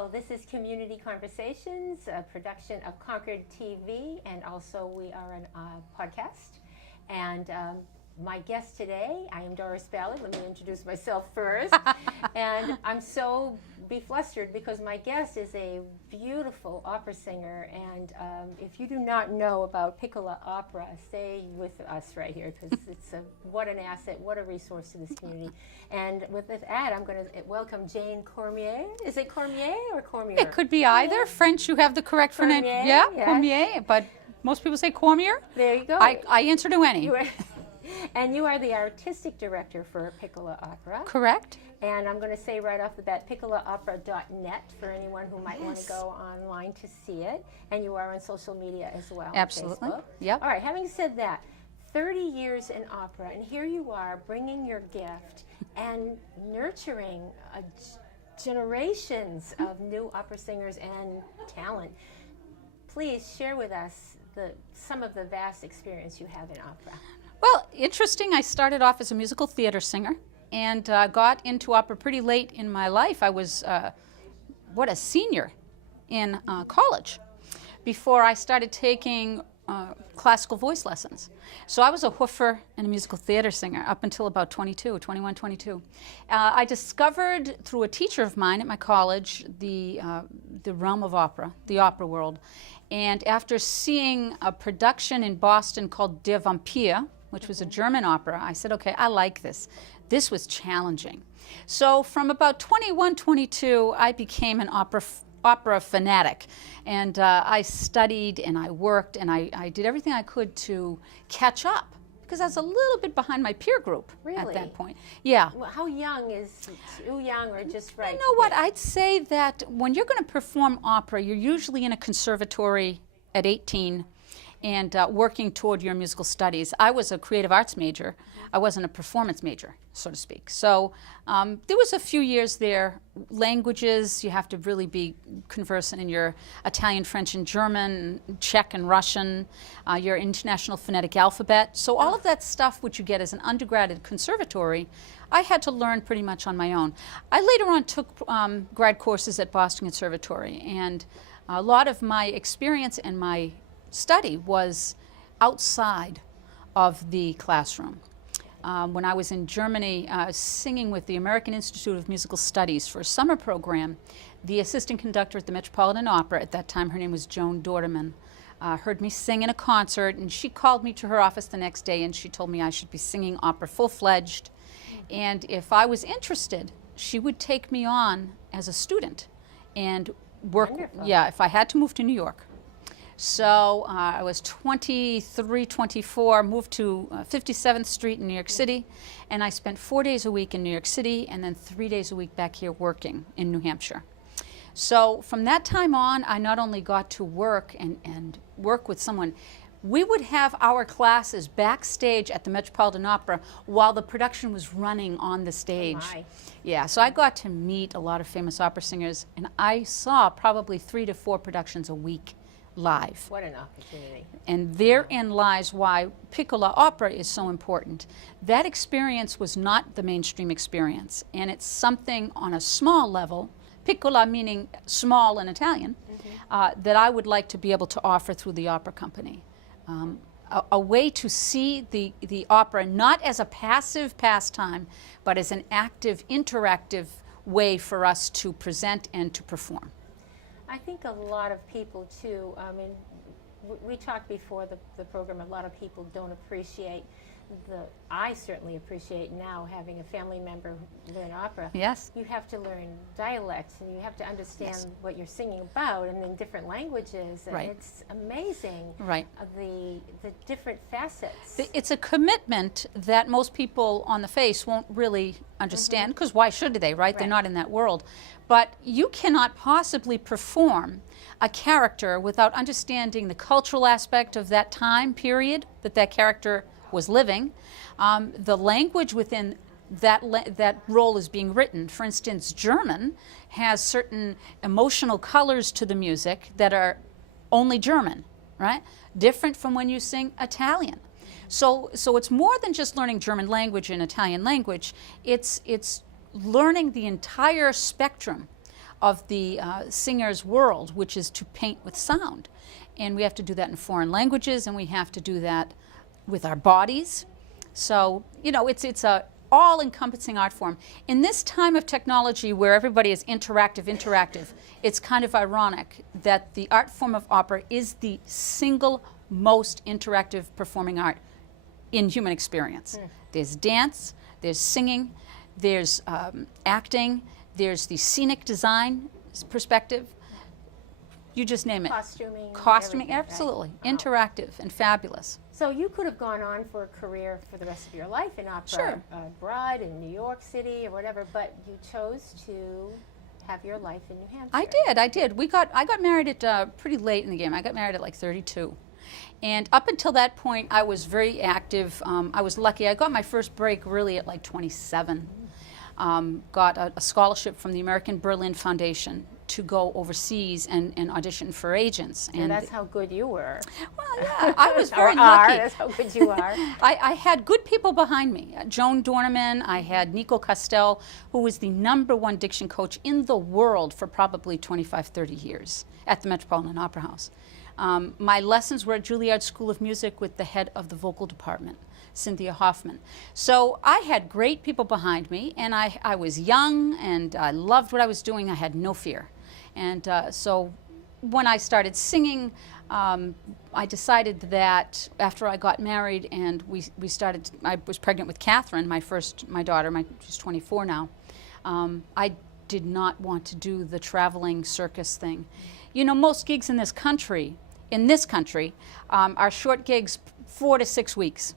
Hello, this is Community Conversations, a production of Concord TV, and also we are a podcast. And my guest today, I am Doris Ballard. Let me introduce myself first. And I'm so beflustered because my guest is a beautiful opera singer. And if you do not know about Piccola Opera, stay with us right here because it's what an asset, what a resource to this community. And with that, I'm going to welcome Jane Cormier. Is it Cormier or Cormier? It could be either. French, you have the correct pronunciation. Yeah, yes. Cormier, but most people say Cormier. There you go. I answer to any. And you are the artistic director for Piccola Opera. Correct. And I'm going to say right off the bat, piccolaopera.net for anyone who might want to go online to see it. And you are on social media as well. Absolutely. Facebook. Yep. All right, having said that, 30 years in opera, and here you are bringing your gift and nurturing generations of new opera singers and talent. Please share with us some of the vast experience you have in opera. Well, interesting. I started off as a musical theater singer and got into opera pretty late in my life. I was, a senior in college before I started taking classical voice lessons. So I was a whoofer and a musical theater singer up until about 21, 22. I discovered through a teacher of mine at my college the realm of opera, the opera world. And after seeing a production in Boston called Der Vampir, which was a German opera, I said, okay, I like this. This was challenging. So from about 21, 22, I became an opera fanatic. And I studied and I worked and I did everything I could to catch up because I was a little bit behind my peer group at that point. Yeah. Well, how young is too young or just right? You know what? I'd say that when you're going to perform opera, you're usually in a conservatory at 18 and working toward your musical studies. I was a creative arts major. I wasn't a performance major, so to speak. So there was a few years there. Languages, you have to really be conversant in your Italian, French, and German, Czech and Russian, your international phonetic alphabet. So all of that stuff which you get as an undergrad at conservatory, I had to learn pretty much on my own. I later on took grad courses at Boston Conservatory, and a lot of my experience and my study was outside of the classroom. When I was in Germany singing with the American Institute of Musical Studies for a summer program, the assistant conductor at the Metropolitan Opera, at that time her name was Joan Dordeman, heard me sing in a concert, and she called me to her office the next day and she told me I should be singing opera full-fledged, and if I was interested, she would take me on as a student and work. Wonderful. Yeah, if I had to move to New York. So I was 23, 24, moved to 57th Street in New York City, and I spent 4 days a week in New York City and then 3 days a week back here working in New Hampshire. So from that time on, I not only got to work and work with someone, we would have our classes backstage at the Metropolitan Opera while the production was running on the stage. Oh my. Yeah, so I got to meet a lot of famous opera singers, and I saw probably 3 to 4 productions a week live. What an opportunity. And therein lies why Piccola Opera is so important. That experience was not the mainstream experience, and it's something on a small level, piccola meaning small in Italian, that I would like to be able to offer through the opera company. A way to see the opera not as a passive pastime, but as an active, interactive way for us to present and to perform. I think a lot of people too, I mean, we talked before the program, a lot of people don't appreciate I certainly appreciate now having a family member learn opera. Yes. You have to learn dialects and you have to understand what you're singing about and in different languages. And Right. it's amazing. Right. The different facets. It's a commitment that most people on the face won't really understand, because why should they, right? They're not in that world. But you cannot possibly perform a character without understanding the cultural aspect of that time period that character was living, the language within that role is being written. For instance, German has certain emotional colors to the music that are only German, right? Different from when you sing Italian. So it's more than just learning German language and Italian language. It's learning the entire spectrum of the singer's world, which is to paint with sound. And we have to do that in foreign languages, and we have to do that with our bodies. So, you know, it's a all-encompassing art form. In this time of technology where everybody is interactive, it's kind of ironic that the art form of opera is the single most interactive performing art in human experience. There's dance, there's singing, there's acting, there's the scenic design perspective. You just name it. Costuming, absolutely. Right? Interactive and fabulous. So you could have gone on for a career for the rest of your life in opera, Sure. abroad in New York City or whatever, but you chose to have your life in New Hampshire. I did. I got married at pretty late in the game. I got married at like 32. And up until that point, I was very active. I was lucky. I got my first break really at like 27. Got a scholarship from the American Berlin Foundation to go overseas and audition for agents. And that's how good you were. Well, yeah, I was very lucky. lucky. That's how good you are. I had good people behind me. Joan Dorneman, I had Nico Castell, who was the #1 diction coach in the world for probably 25, 30 years at the Metropolitan Opera House. My lessons were at Juilliard School of Music with the head of the vocal department, Cynthia Hoffman. So I had great people behind me, and I was young, and I loved what I was doing. I had no fear. And so when I started singing, I decided that after I got married and we started, I was pregnant with Catherine, my daughter, she's 24 now. I did not want to do the traveling circus thing. You know, most gigs in this country are short gigs, 4 to 6 weeks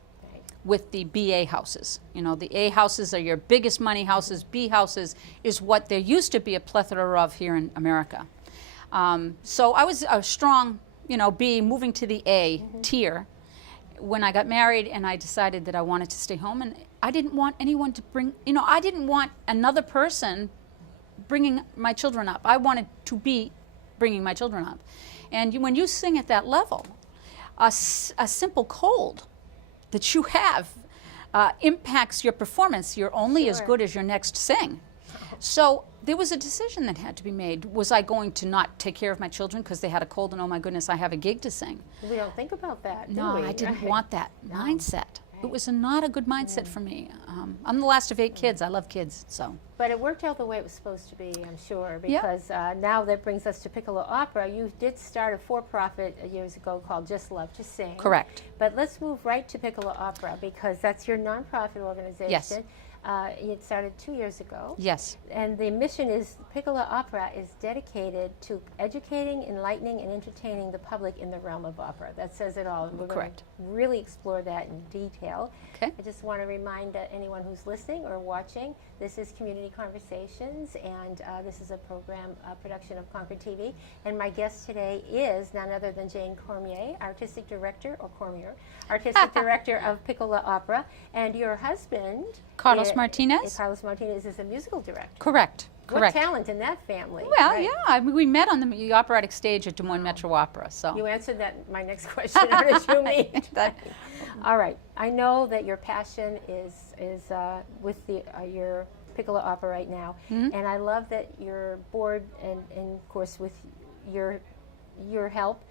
with the BA houses. You know, the A houses are your biggest money houses. B houses is what there used to be a plethora of here in America. So I was a strong, you know, B, moving to the A tier when I got married, and I decided that I wanted to stay home, and I didn't want anyone to bring, you know, I didn't want another person bringing my children up. I wanted to be bringing my children up. And when you sing at that level, a simple cold that you have impacts your performance. You're only as good as your next sing. So there was a decision that had to be made. Was I going to not take care of my children because they had a cold and, oh my goodness, I have a gig to sing? We don't think about that, do No, we? I didn't want that mindset. It was not a good mindset for me. I'm the last of 8 kids. I love kids, so. But it worked out the way it was supposed to be, I'm sure, because now that brings us to Piccola Opera. You did start a for-profit years ago called Just Love to Sing. Correct. But let's move right to Piccola Opera because that's your nonprofit organization. Yes. It started 2 years ago. Yes. And the mission is, Piccola Opera is dedicated to educating, enlightening, and entertaining the public in the realm of opera. That says it all. We're Correct. going to really explore that in detail. Okay. I just want to remind anyone who's listening or watching, this is Community Conversations, and this is a program, production of Concord TV. And my guest today is none other than Jane Cormier, Artistic Director, or Cormier, Artistic Director of Piccola Opera. And your husband, Carlos Martinez? Carlos Martinez is a musical director. Correct. What talent in that family. Well, right? yeah. I mean, we met on the operatic stage at Des Moines Metro Opera. So You answered my next question. How did you meet? All right. I know that your passion is with your Piccola Opera right now, and I love that your board and of course with your help,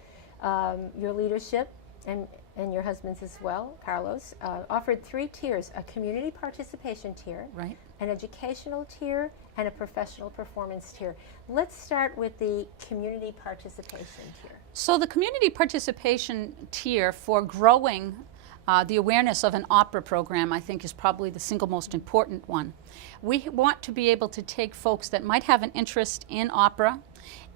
your leadership, and your husband's as well, Carlos, offered 3 tiers: a community participation tier, right, an educational tier, and a professional performance tier. Let's start with the community participation tier. So the community participation tier for growing the awareness of an opera program, I think, is probably the single most important one. We want to be able to take folks that might have an interest in opera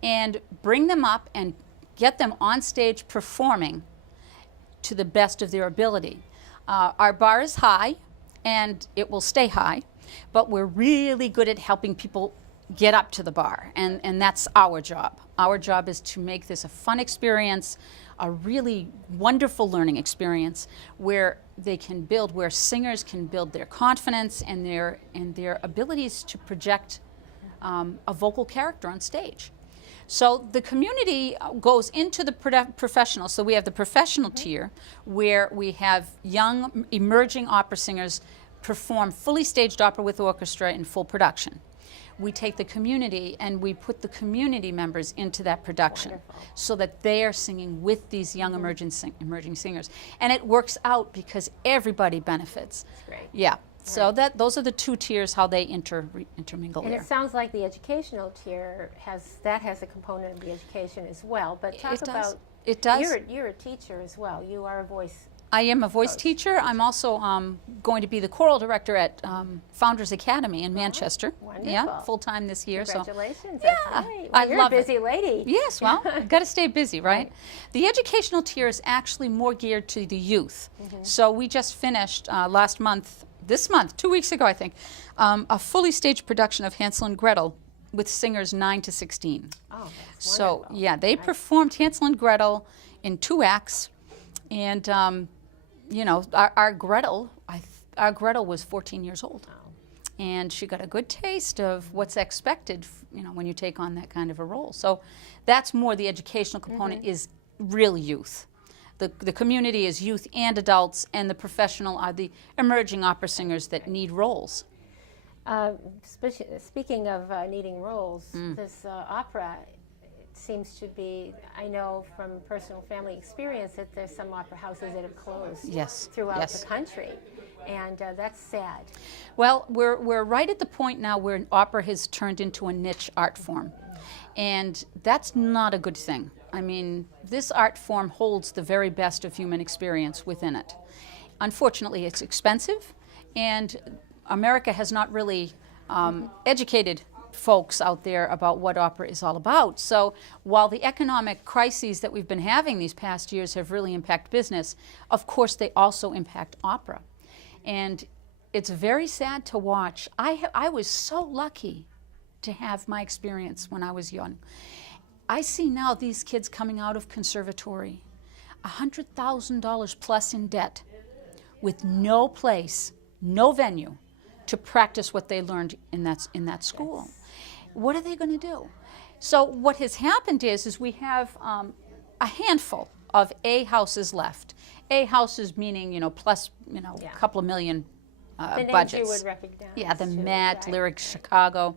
and bring them up and get them on stage performing to the best of their ability. Our bar is high, and it will stay high, but we're really good at helping people get up to the bar, and that's our job. Our job is to make this a fun experience, a really wonderful learning experience where they can build, where singers can build their confidence and their abilities to project a vocal character on stage. So the community goes into the professional. So we have the professional tier where we have young emerging opera singers perform fully staged opera with orchestra in full production. we take the community and we put the community members into that production. Wonderful. So that they are singing with these young emerging singers. And it works out because everybody benefits. That's great. Yeah. So those are the two tiers, how they intermingle And there. it sounds like the educational tier has a component of the education as well. But talk It does. about It does. You're a teacher as well. You are a voice. I am a voice teacher. I'm also going to be the choral director at Founders Academy in Manchester. Wonderful. Yeah, full time this year. Congratulations. Yeah, That's great. I Well, love you're a it. busy lady. Yes, well, I've got to stay busy, right? The educational tier is actually more geared to the youth. So we just finished this month, 2 weeks ago, I think, a fully staged production of Hansel and Gretel with singers 9 to 16. Oh, that's So, wonderful. yeah, they performed Hansel and Gretel in 2 acts. And, you know, our Gretel was 14 years old. Oh. And she got a good taste of what's expected, you know, when you take on that kind of a role. So that's more the educational component is real youth. The community is youth and adults, and the professional are the emerging opera singers that need roles. Speaking of needing roles, this opera seems to be, I know from personal family experience that there's some opera houses that have closed throughout the country, and that's sad. Well, we're right at the point now where opera has turned into a niche art form, and that's not a good thing. I mean, this art form holds the very best of human experience within it. Unfortunately, it's expensive, and America has not really educated folks out there about what opera is all about. So while the economic crises that we've been having these past years have really impacted business, of course they also impact opera. And it's very sad to watch. I was so lucky to have my experience when I was young. I see now these kids coming out of conservatory, $100,000 plus in debt, with no place, no venue to practice what they learned in that school. Yes. What are they going to do? So what has happened is we have a handful of A houses left. A houses meaning, you know, plus, you know, a couple of million The names budgets. you would recognize. Yeah, the too, Met, right. Lyric Chicago,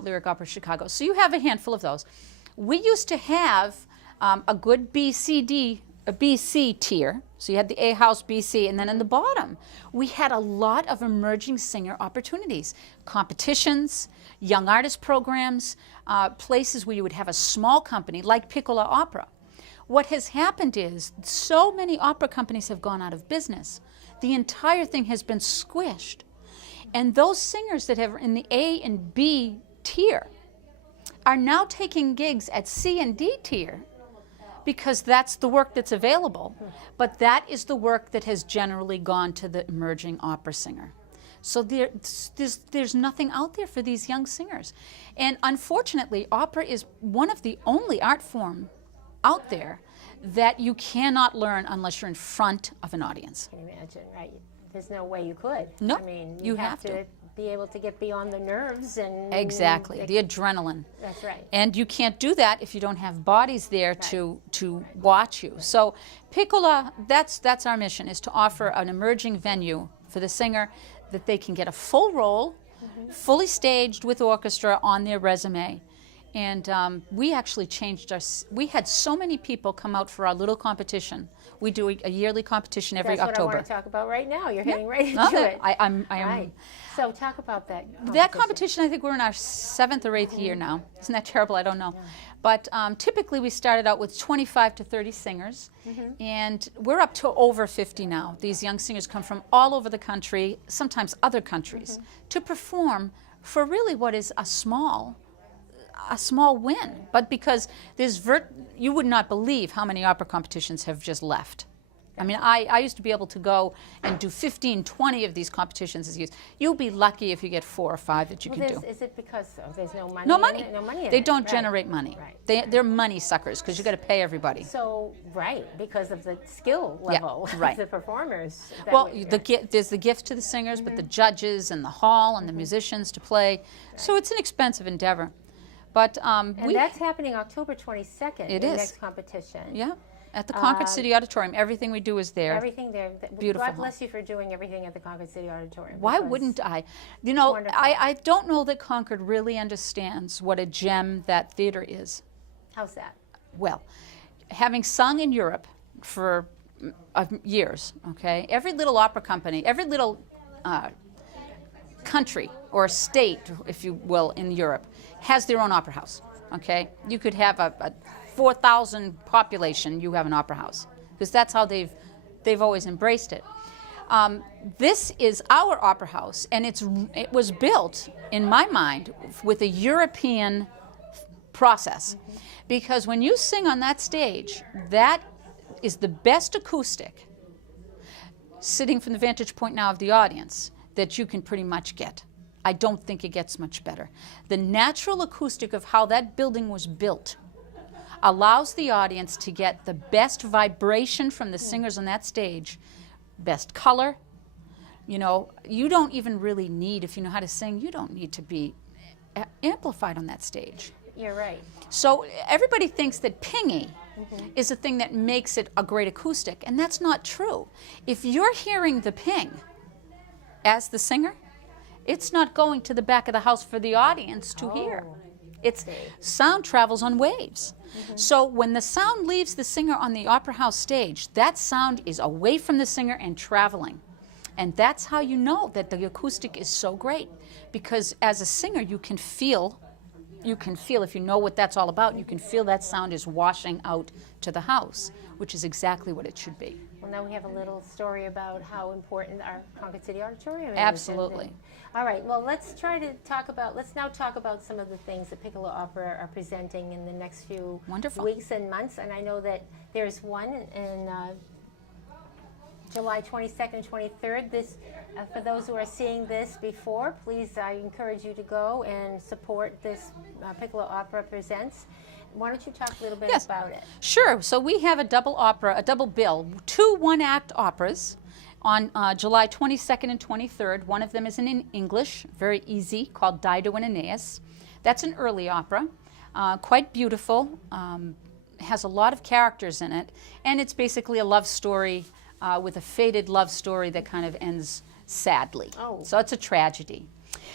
Lyric Opera Chicago. So you have a handful of those. We used to have a good a BC tier. So you had the A house, BC, and then in the bottom, we had a lot of emerging singer opportunities, competitions, young artist programs, places where you would have a small company like Piccola Opera. What has happened is so many opera companies have gone out of business. The entire thing has been squished. And those singers that have in the A and B tier are now taking gigs at C and D tier because that's the work that's available. But that is the work that has generally gone to the emerging opera singer. So there's nothing out there for these young singers. And unfortunately, opera is one of the only art form out there that you cannot learn unless you're in front of an audience. Can you imagine, right? There's no way you could. No, I mean, you have have to. be able to get beyond the nerves and Exactly, the adrenaline. That's right. And you can't do that if you don't have bodies there to watch you. So Piccola, that's our mission, is to offer an emerging venue for the singer that they can get a full role, fully staged with orchestra on their resume. And we actually changed we had so many people come out for our little competition. We do a yearly competition every That's October. what I want to talk about right now. You're heading right No, into it. I am. Right. So talk about that competition. That competition, I think we're in our 7th or 8th year now. Isn't that terrible? I don't know. Yeah. But typically we started out with 25 to 30 singers, and we're up to over 50 now. These young singers come from all over the country, sometimes other countries, to perform for really what is a small win. But because you would not believe how many opera competitions have just left. I mean, I used to be able to go and do 15, 20 of these competitions as a youth. You'll be lucky if you get 4 or 5 that you can do. Is it because there's no money? No money. No money in They it. don't Right. generate money. Right. They're money suckers because you got to pay everybody. So because of the skill level right. of the performers. Well, there's the gift to the singers, but the judges and the hall and the musicians to play. So it's an expensive endeavor. But and that's happening October 22nd. It the is. next competition. Yeah. at the Concord City Auditorium. Everything we do is there. Everything there. Beautiful God home. bless you for doing everything at the Concord City Auditorium. Why because wouldn't I? You know, wonderful. I don't know that Concord really understands what a gem that theater is. How's that? Well, having sung in Europe for years, okay, every little opera company, every little country or state, if you will, in Europe, has their own opera house, okay? You could have a 4,000 population, you have an opera house, because that's how they've always embraced it. This is our opera house, and it was built, in my mind, with a European process. Because when you sing on that stage, that is the best acoustic, sitting from the vantage point now of the audience, that you can pretty much get. I don't think it gets much better. The natural acoustic of how that building was built allows the audience to get the best vibration from the singers on that stage, best color. You know, you don't even really need, if you know how to sing, you don't need to be amplified on that stage. You're right. So everybody thinks that pingy is the thing that makes it a great acoustic, and that's not true. If you're hearing the ping as the singer, it's not going to the back of the house for the audience to hear. It's sound travels on waves. So when the sound leaves the singer on the opera house stage, that sound is away from the singer and traveling. And that's how you know that the acoustic is so great, because as a singer you can feel, if you know what that's all about, you can feel that sound is washing out to the house, which is exactly what it should be. Well, now we have a little story about how important our Concord City Auditorium is. Absolutely. All right, well, let's now talk about some of the things that Piccola Opera are presenting in the next few weeks and months. And I know that there's one in July 22nd, 23rd. For those who are seeing this before, please, I encourage you to go and support this Piccola Opera Presents. Why don't you talk a little bit about it? Sure. So we have a double bill, 2 one-act operas on July 22nd and 23rd. One of them is in English, very easy, called Dido and Aeneas. That's an early opera, quite beautiful, has a lot of characters in it, and it's basically a love story with a faded love story that kind of ends sadly. So it's a tragedy.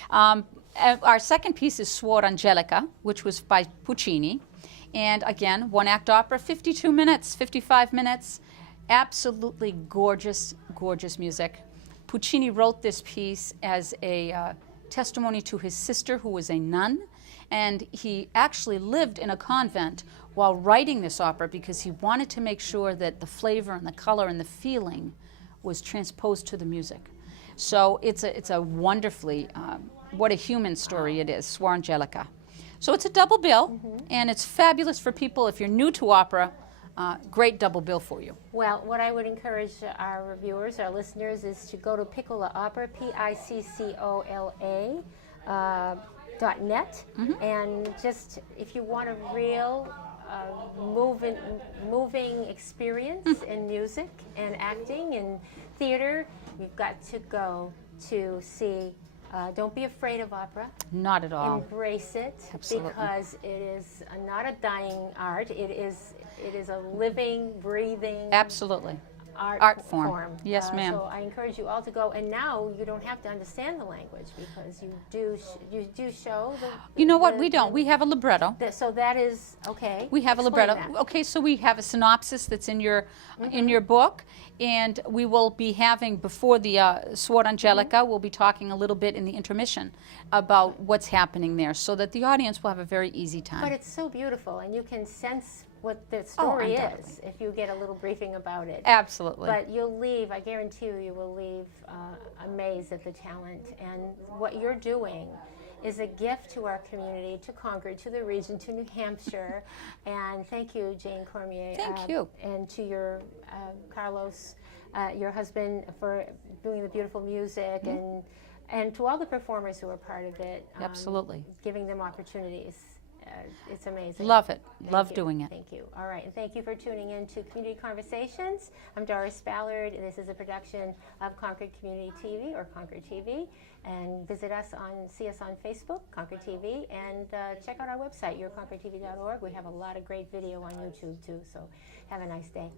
Our second piece is Suor Angelica, which was by Puccini. And again, one-act opera, 52 minutes, 55 minutes. Absolutely gorgeous, gorgeous music. Puccini wrote this piece as a testimony to his sister, who was a nun. And he actually lived in a convent while writing this opera because he wanted to make sure that the flavor and the color and the feeling was transposed to the music. So it's a wonderfully, what a human story it is, Suor Angelica. So it's a double bill, and it's fabulous for people. If you're new to opera, great double bill for you. Well, what I would encourage our reviewers, our listeners, is to go to Piccola Opera, Piccola, .net, and just, if you want a real moving experience in music and acting and theater, you've got to go to see. Don't be afraid of opera. Not at all. Embrace it. Absolutely. Because it is not a dying art. It is a living, breathing. Absolutely. Art form. Yes, ma'am. So I encourage you all to go. And now you don't have to understand the language because you do show the. You know what? We don't. We have a libretto. So that is okay. We have a Explain libretto. that. Okay, so we have a synopsis that's in your book, and we will be having before the Suor Angelica. We'll be talking a little bit in the intermission about what's happening there, so that the audience will have a very easy time. But it's so beautiful, and you can sense what the story is if you get a little briefing about it. Absolutely. But you'll leave, I guarantee you will leave amazed at the talent. And what you're doing is a gift to our community, to Concord, to the region, to New Hampshire. And thank you, Jane Cormier. Thank you. And to your Carlos, your husband, for doing the beautiful music, and to all the performers who are part of it. Absolutely. Giving them opportunities. It's amazing. Love it. Thank Love you. doing it. Thank you. All right, and thank you for tuning in to Community Conversations. I'm Doris Ballard, and this is a production of Concord Community TV, or Concord TV. And see us on Facebook, Concord TV, and check out our website, yourconcordtv.org. We have a lot of great video on YouTube too, so have a nice day.